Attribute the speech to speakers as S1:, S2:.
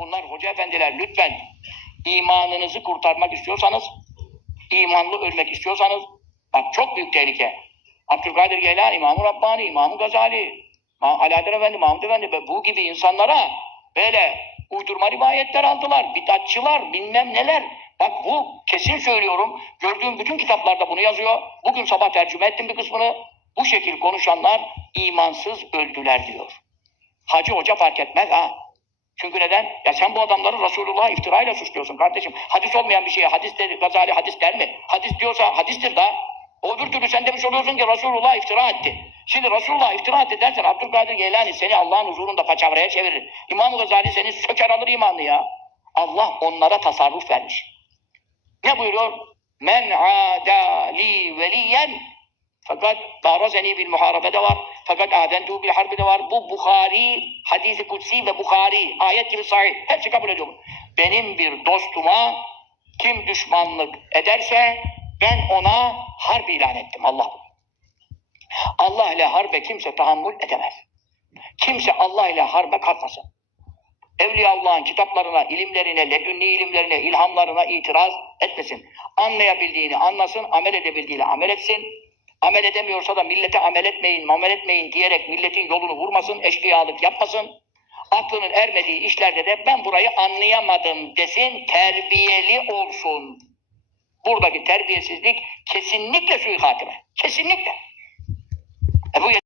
S1: bunlar hoca efendiler lütfen imanınızı kurtarmak istiyorsanız, imanlı ölmek istiyorsanız, bak çok büyük tehlike. Abdülkadir Geylani, İmam-ı Rabbani, İmam-ı Gazali, Alaeddin Efendi, Mahmud Efendi ve bu gibi insanlara böyle uydurma rivayetler aldılar. Bidatçılar, bilmem neler. Bak bu kesin söylüyorum. Gördüğüm bütün kitaplarda bunu yazıyor. Bugün sabah tercüme ettim bir kısmını. Bu şekil konuşanlar imansız öldüler diyor. Hacı hoca fark etmez ha. Çünkü neden? Ya sen bu adamları Resulullah'a iftirayla suçluyorsun kardeşim. Hadis olmayan bir şeye hadis dedi, Gazali hadis der mi? Hadis diyorsa hadistir da. O öbür türlü sen demiş oluyorsun ki Resulullah iftira etti. Şimdi Resulullah iftira etti dersen Abdülkadir Geylani seni Allah'ın huzurunda paçavraya çevirir. İmam Gazali seni söker alır imanı ya. Allah onlara tasarruf vermiş. Ne buyuruyor? Men adali veliyen fakat barazeni bil muharebede var. Fakat adentu bil harbi de var. Bu Bukhari, hadisi kutsi ve Bukhari, ayet gibi sahih. Hepsi kabul ediyorum. Benim bir dostuma kim düşmanlık ederse ben ona harp ilan ettim. Allah Allah ile harbe kimse tahammül edemez. Kimse Allah ile harbe kalkmasın. Evliya Allah'ın kitaplarına, ilimlerine, ledünni ilimlerine, ilhamlarına itiraz etmesin. Anlayabildiğini anlasın, amel edebildiğiyle amel etsin. Amel edemiyorsa da millete amel etmeyin, amel etmeyin diyerek milletin yolunu vurmasın, eşkıyalık yapmasın. Aklının ermediği işlerde de ben burayı anlayamadım desin, terbiyeli olsun. Buradaki terbiyesizlik kesinlikle suikatime. Kesinlikle. E